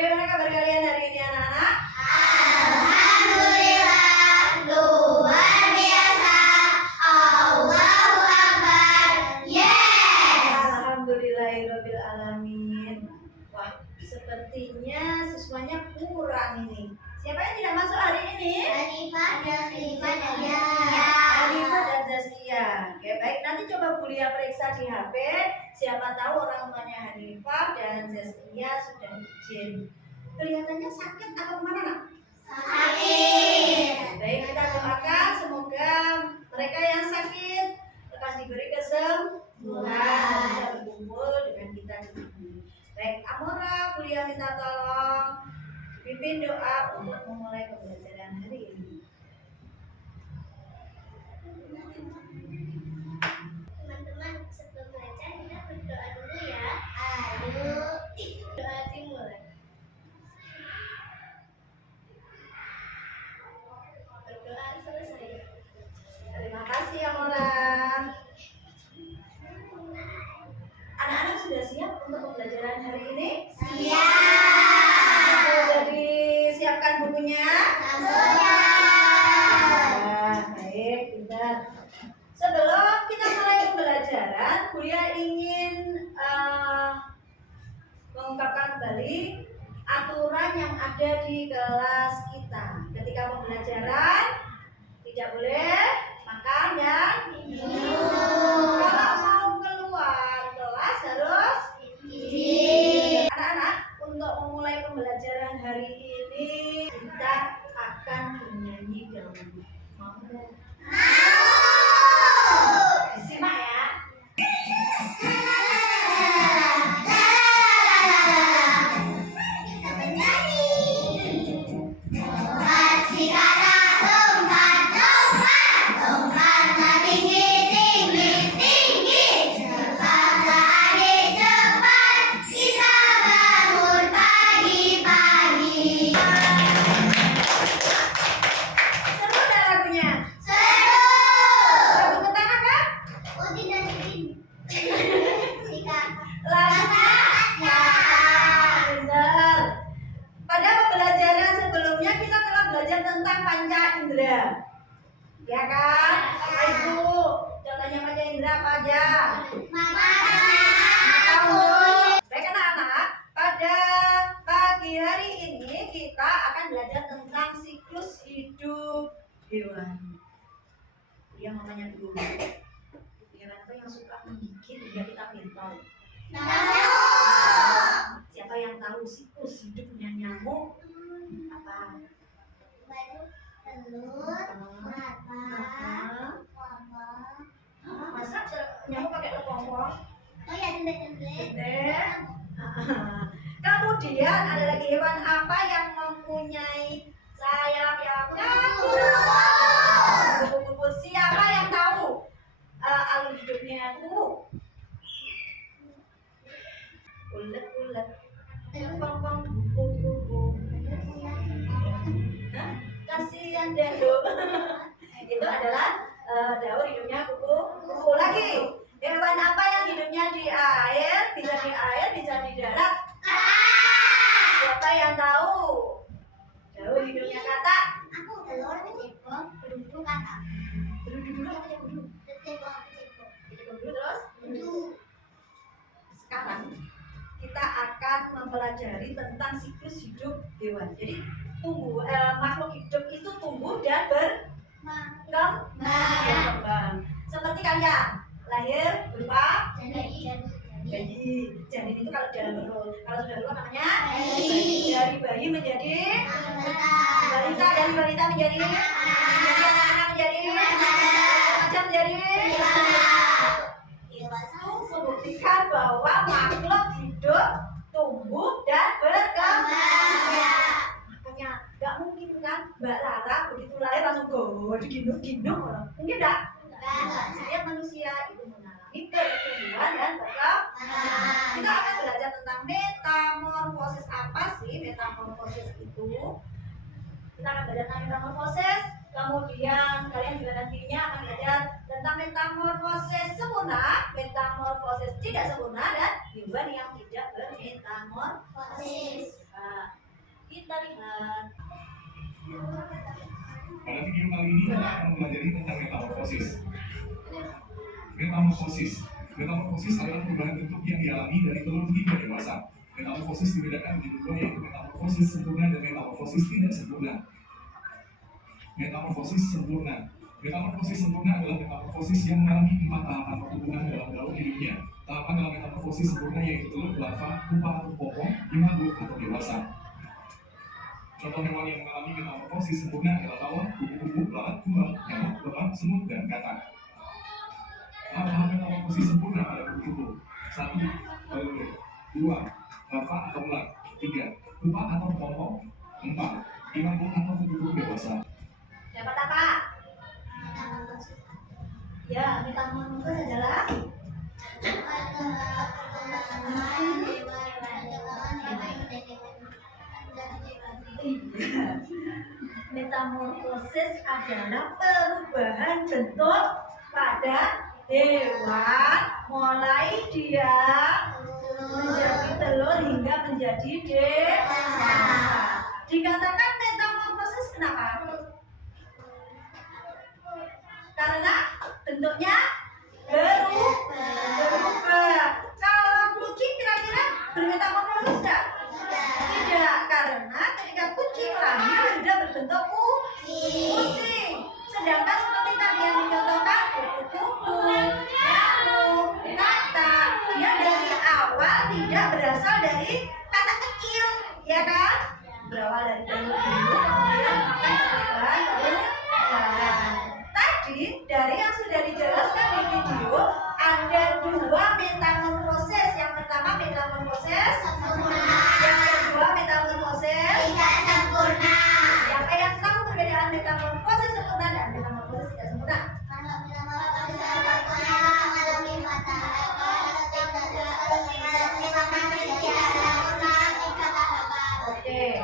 Bagaimana kabar kalian hari ini anak-anak? Alhamdulillah, luar biasa. Allahu Akbar. Yes. Alhamdulillahirabbil alamin. Wah, sepertinya siswanya kurang ini. Siapa yang tidak masuk hari ini? Hanifah dan Hanifah dan Zaskia. Oke, baik. Nanti coba Bu Lia periksa di HP. Siapa tahu orang tuanya Hanifah dan Zaskia sudah izin. Kelihatannya sakit atau kemana, nak? Sakit. Baik, kita doakan semoga mereka yang sakit lekas diberi kesembuhan, bisa berkumpul dengan kita di sini. Baik, Amora, Bu Lia minta tolong pimpin doa untuk memulai pembelajaran hari ini. Teman-teman, sebelum belajar kita berdoa dulu ya. Ayo, doa dimulai. Berdoa selesai. Terima kasih, Amora. Anak-anak sudah siap untuk pembelajaran hari ini? Siap. Sudah disiapkan bukunya? Baik, pintar. Sebelum kita mulai pembelajaran, Bu Lia ingin mengungkapkan kembali aturan yang ada di kelas kita. Ketika pembelajaran, tidak boleh makan dan minum. Kalau mau keluar kelas harus izin. Anak-anak, untuk memulai pembelajaran hari ini kita akan bernyanyi dahulu. Mau? Disimak ya. Seru dah lagunya. Lagu pertama kan? Lagunya. Benar. Pada pembelajaran sebelumnya kita telah belajar tentang panca indera. Ya kan? Bapak Ibu, contohnya panca indera apa aja? Mata, mulut. Baik anak-anak, pada pagi hari ini kita akan belajar tentang siklus hidup hewan. Yang namanya dulu. Hewan apa yang suka menggigit hingga kita pintar? Siapa yang tahu siklus hidupnya nyamuk? Apa? Masa nyamuk pakai kepompong? Betul. Kemudian ada lagi hewan apa yang mempunyai sayap yang kupu-kupu. Siapa yang tahu alur hidupnya kupu? Ulet-ulet, kepompong, kupu-kupu. Kasihan daun. Itu adalah daun hidupnya kupu-kupu. Lagi, hewan apa yang hidupnya di air, bisa di air, bisa di darat? Siapa yang tahu? Daun hidupnya katak. Duduk dulu apa ya dulu? Duduk dulu terus. Sekarang kita akan mempelajari tentang siklus hidup hewan. Jadi makhluk hidup itu tumbuh dan berkembang. Seperti kalian lahir berupa bayi. Janin itu kalau dalam perut, kalau sudah keluar namanya bayi. Dari bayi menjadi balita, dari balita menjadi anak-anak, menjadi remaja, menjadi itu membuktikan bahwa makhluk hidup tumbuh dan berkembang. Makanya nggak mungkin kan Mbak Rara begitu lahir langsung gendong mungkin nggak? Setiap manusia itu mengalami pertumbuhan dan berkembang. Kita akan belajar tentang metamorfosis. Apa sih metamorfosis itu? Kita akan belajar tentang metamorfosis. Kemudian kalian juga nantinya akan belajar tentang metamorfosis sempurna, metamorfosis tidak sempurna, dan hewan yang tidak bermetamorfosis. lihat. Pada video kali ini kita akan mempelajari tentang metamorfosis. Metamorfosis adalah perubahan bentuk yang dialami dari telur hingga dewasa. Metamorfosis dibedakan menjadi dua, yaitu metamorfosis sempurna dan metamorfosis tidak sempurna. Metamorfosis sempurna adalah metamorfosis yang mengalami 4 tahapan pertumbuhan dalam daun hidupnya. Tahapan dalam metamorfosis sempurna yaitu telur, larva, pupa atau popong, imago atau dewasa. Contoh hewan yang mengalami metamorfosis sempurna adalah tawon, kupu-kupu, lalat, kumbang, nyamuk, lebah, semut, dan katak. Tahap metamorfosis sempurna pada kupu-kupu: 1. Telur. 2. Larva atau ular. 3. Pupa atau popong. 4. Imago atau kupu-kupu dewasa. Dapat apa? Ya, metamorfosis adalah metamorfosis adalah perubahan bentuk pada hewan, mulai dia menjadi telur hingga menjadi dewasa. Dikatakan metamorfosis kenapa? Karena bentuknya berubah. Kalau kucing kira-kira bermetamorfosis tidak? Tidak, karena ketika kucing lahir sudah berbentuk kucing. Sedangkan seperti tadi yang dicontohkan kupu-kupu, nyamuk, katak, dia dari awal tidak berasal dari kata kecil, ya kan? Berawal dari telur dulu, kemudian makan perlahan perlahan. Tadi dari yang sudah dijelaskan di video ada 2 metamorfosis. Yang pertama metamorfosis sempurna, yang kedua metamorfosis tidak sempurna. Siapa yang tahu perbedaan metamorfosis sempurna dan metamorfosis tidak sempurna? Kalau metamorfosis sempurna mengalami 4 tahapan, Oke,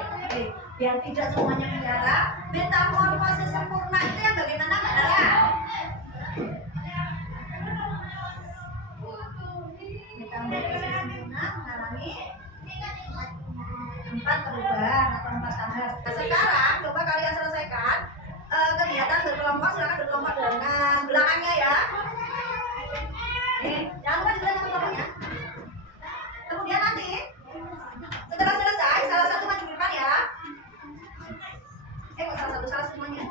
biar tidak semuanya menjara, metamorfosis sempurna itu yang bagaimana Mbak Dara? Metamorfosis sempurna mengalami 4 perubahan atau 4 tahap. Nah, sekarang coba kalian selesaikan kegiatan berkelompok. Silakan berkelompok dengan belakangnya ya. Jangan lupa dibeli kelompoknya. Kemudian nanti setelah selesai, salah satu maju ke depan ya. Salah semuanya.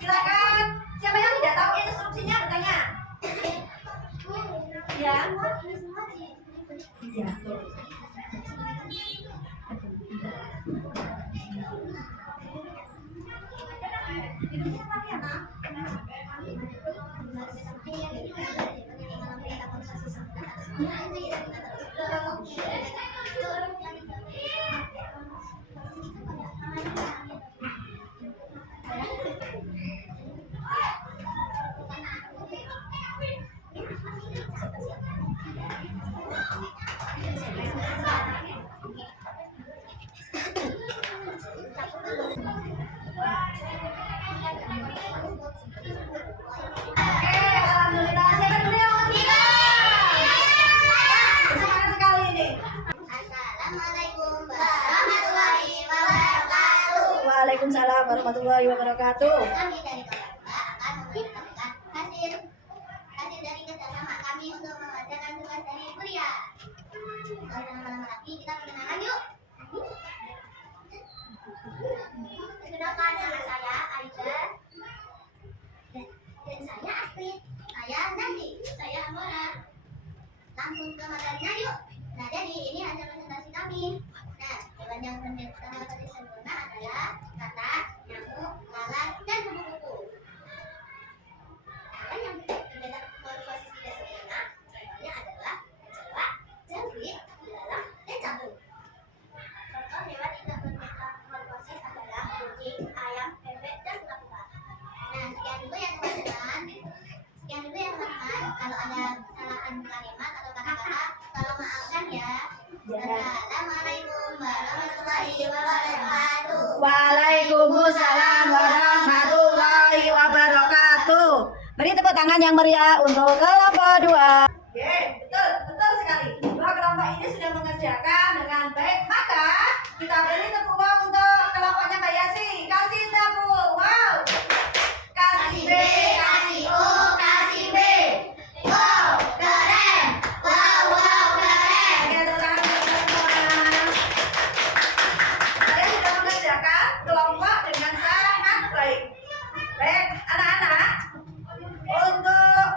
Silakan. Siapa yang tidak tahu instruksinya bertanya. Ya. Iya. Hidupnya tapi ya, Nak. Alhamdulillah. Siapa dulu yang mau cerita? Semangat sekali ini. Assalamualaikum warahmatullahi wabarakatuh. Waalaikumsalam warahmatullahi wabarakatuh. Kami dari kelompok akan memberitahukan hasil dari kerjasama kami untuk mengerjakan tugas dari kuliah. Kalau lama-lama lagi kita perkenalan yuk. Perkenalkan, nama saya Aida dan saya Astrid. Saya Nanti. Saya Amora. Langsung ke materinya yuk. Nah, jadi ini hasil presentasi kami. Nah, hewan yang metamorfosis sempurna adalah katak, nyamuk, lalat, dan kupu-kupu. Hewan yang metamorfosis tidak sempurna contohnya adalah kecoa, jangkrik, belalang, dan capung. Contoh hewan tidak metamorfosis adalah kucing, ayam, bebek, dan kura-kura. Nah, sekian dulu ya teman-teman. Kalau ada kesalahan kalimat atau kata-kata, tolong maafkan ya. Assalamualaikum warahmatullahi wabarakatuh. Waalaikumsalam warahmatullahi wabarakatuh. Beri tepuk tangan yang meriah untuk kelompok 2. Betul sekali. Dua kelompok ini sudah mengerjakan dengan baik, maka Kita beri tepuk tangan untuk kelompoknya Mbak Yasi. Kasih tepuk. Wow. Kasih B, kasih O, kasih B. Wow, keren. Wow, keren. Oke, tepuk tangan untuk teman-teman. Saya sudah mengerjakan kelompok dengan sangat baik. Baik, anak-anak, untuk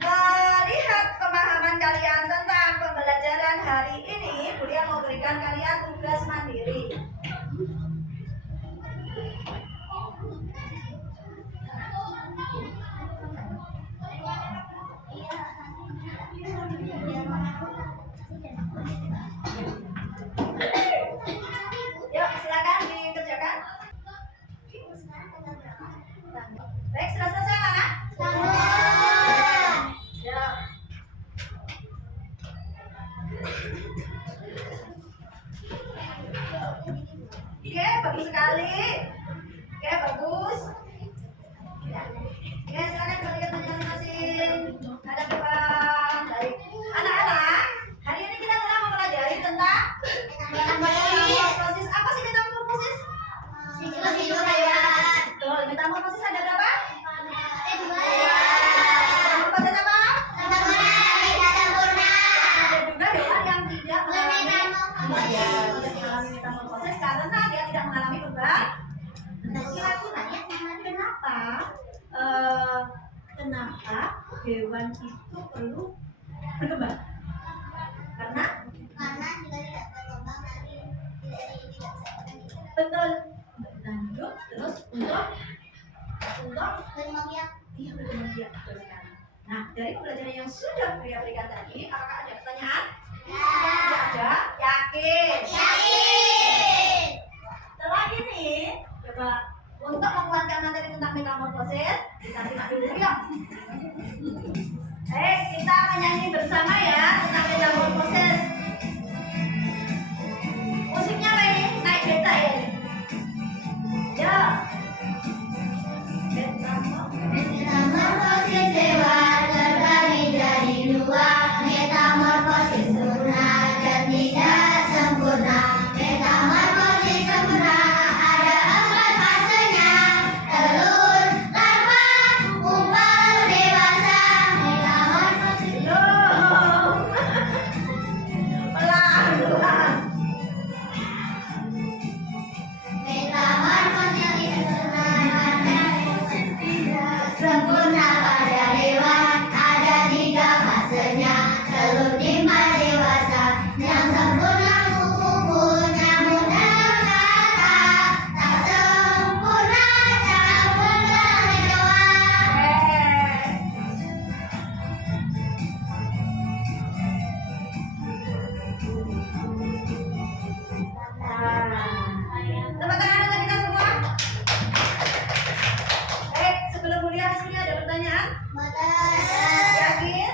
melihat pemahaman kalian tentang pembelajaran hari ini, Bulia mau berikan kalian tugas mandiri. Yuk, silakan dikerjakan. Baik, sudah selesai, anak? Yuk. Oke, bagus sekali. Oke, bagus. Oke, silakan kembali ke tempat masing-masing. Hadap depan. Baik. Anak-anak, hari ini kita telah mempelajari tentang metamorfosis. Apa sih metamorfosis? Betul, metamorfosis ada berapa? Metamorfosis apa? Ada juga hewan yang tidak mengalami metamorfosis karena dia tidak mengalami perubahan. Kira-kira kenapa hewan itu perlu berkembang? Karena betul untuk hidup, terus untuk Berkembang biak. iya berkembang biak, betul sekali. Nah, dari pembelajaran yang sudah Buya berikan tadi, apakah ada pertanyaan? Tidak ada. Yakin? Setelah ini, coba untuk menguatkan materi tentang metamorfosis, kita simak dulu yuk. Kita menyanyi bersama ya tentang metamorfosis. Musiknya apa ini? Naik beta ya? Yuk. Metamorfosis hewan terbagi jadi dua. Metamorfosis sempurna dan tidak sempurna. Metamorfosis sempurna ada 4 fasenya: telur, larva, pupa, dewasa. Metamorfosis Pelan-pelan. sempurna pada hewan ada 3 fasenya: telur, timah, dewasa. Yang sempurna kuku namun dalam kata tak sempurna campur dalam hewan. Tepuk tangan untuk kita semua. Sebelum Bulia disini ada pertanyaan? Yakin?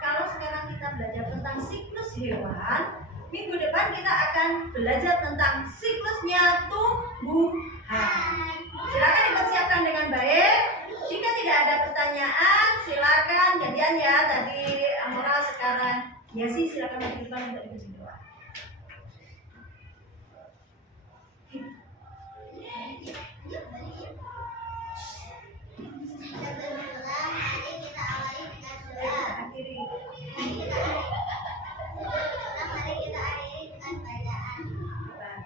Kalau sekarang kita belajar tentang siklus hewan, minggu depan kita akan belajar tentang siklusnya tumbuhan. Silakan dipersiapkan dengan baik. Jika tidak ada pertanyaan, silakan gantian ya. Tadi Amora, sekarang Yasi, silakan maju ke depan untuk dipimpin doa. Mari kita awali dengan doa. Akhiri. Mari kita akhiri dengan bacaan doa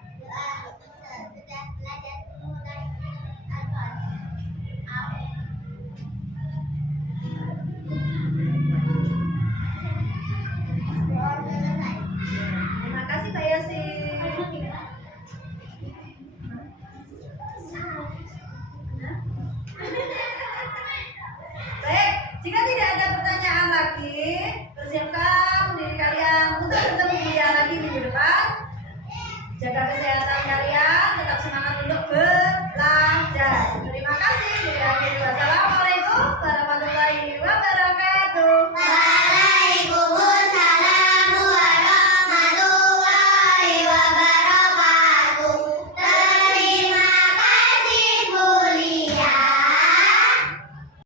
sudah belajar mulai selesai. Terima kasih Mbak Yasi. Baik, jika tidak ada pertanyaan lagi, persiapkan diri kalian untuk bertemu Bulia lagi minggu depan. Jaga kesehatan kalian, tetap semangat untuk belajar. Terima kasih. Wassalamualaikum warahmatullahi wabarakatuh. Waalaikumsalam warahmatullahi wabarakatuh.